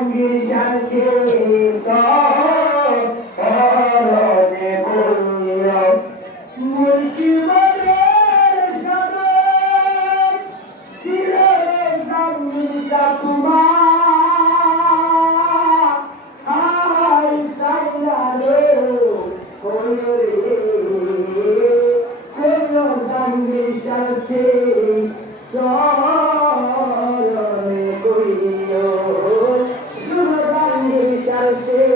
জাহাঙ্গীর সাথে সরণে কইও মুর্শিদের সাথে ছিল জাহাঙ্গীর সাথুমা হাই সাইলালে কইও রে কইও জাহাঙ্গীর সাথে সরণে কইও শুভ জাহাঙ্গীর সাথে